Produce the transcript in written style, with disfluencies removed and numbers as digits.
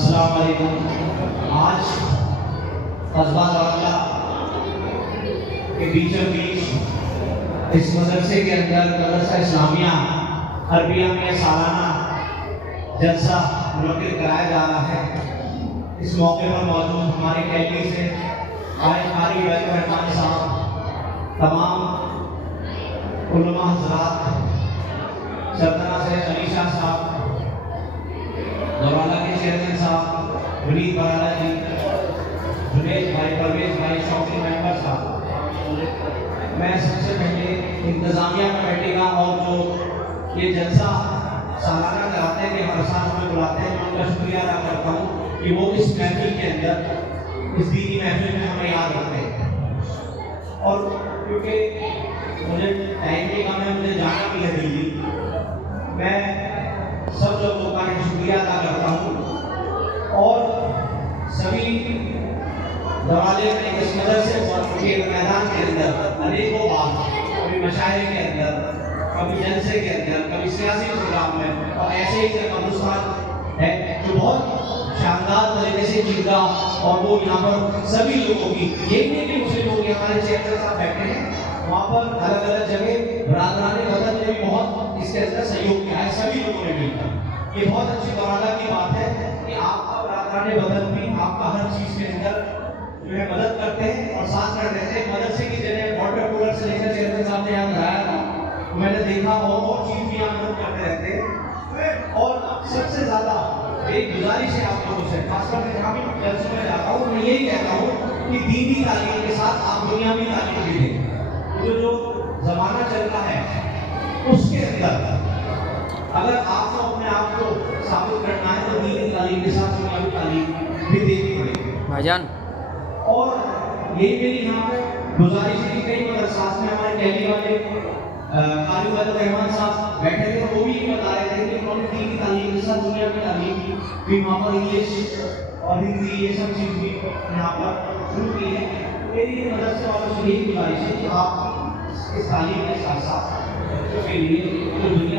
अस्सलाम वालेकुम। आज कस्बा दौला के बीचों बीच इस मदरसे के अंदर मदरसा इस्लामिया अरबिया में सालाना जलसा मुनक्किद कराया जा रहा है। इस मौके पर मौजूद हमारे कैली से आए कारी रहमान साहब, तमाम उलमा हज़रात, सरदार से अली शाह साहब, दौराला के चेयरमैन साहब, विनीत बराला जी, जुनेद भाई, परवेज भाई, शौकी मेंबर साहब, मैं सबसे पहले इंतजामिया कमेटी का और जो ये जलसा सालाना कराते हैं कि हर साल हमें बुलाते हैं, मैं उनका शुक्रिया अदा करता हूँ कि वो इस महफिल के अंदर, इस दीनी महफिल में हमें याद रखते हैं। और क्योंकि मुझे टाइम की कम है, मुझे जाना भी है दिल्ली, मैं सब लोगों का शुक्रिया अदा करता हूँ और सभी दरवाजे में इस मदरसे के मैदान के अंदर अनेकों बार, कभी मशाइरे के अंदर, कभी जलसे के अंदर, कभी सियासी प्रोग्राम में, और ऐसे ही जब हिंदुस्तान है जो बहुत शानदार तरीके से जीता, और वो यहाँ पर सभी लोगों की, ये नहीं कि मुस्लिम लोग हमारे चेयरमैन साहब बैठे हैं, वहाँ पर अलग अलग जगह बरादराने वतन ने भी बहुत इसके अंदर सहयोग किया है, सभी लोगों ने मिलकर। ये बहुत अच्छी बरादा की बात है कि आपका बरादराने वतन भी आपका हर चीज के अंदर जो है मदद करते हैं और साथ कर देते हैं। मदरसे की जगह वाटर कूलर से लेकर चेयरमैन साहब ने यहाँ कराया था, तो मैंने देखा और चीज भी यहाँ मदद करते रहते हैं। और सबसे ज्यादा एक गुजारिश है आप लोगों से, खासकर मैं जहाँ भी जलसों में जाता हूँ, मैं यही कहता हूँ कि दीनी तालीम के साथ आप दुनियावी तालीम भी दें। जो जमाना चल रहा है उसके अंदर अगर आपको अपने आप को साबित करना है तो दीनी तालीम के साथ दुनियावी तालीम भी देनी पड़ेगी भाईजान। और ये मेरी यहाँ पे गुजारिश है कि कई मदरसात में हमारे कहने वाले कारी रहमान साहब बैठे थे, वो भी बता रहे थे कि उन्होंने दीनी तालीम के साथ दुनिया की तालीम भी वहाँ पर इंग्लिश और हिंदी ये सब चीज़ भी यहाँ पर शुरू की है। मेरी मदरसे वालों से यही गुजारिश है कि आप इस तालीम के साथ साथ के लिए दुनिया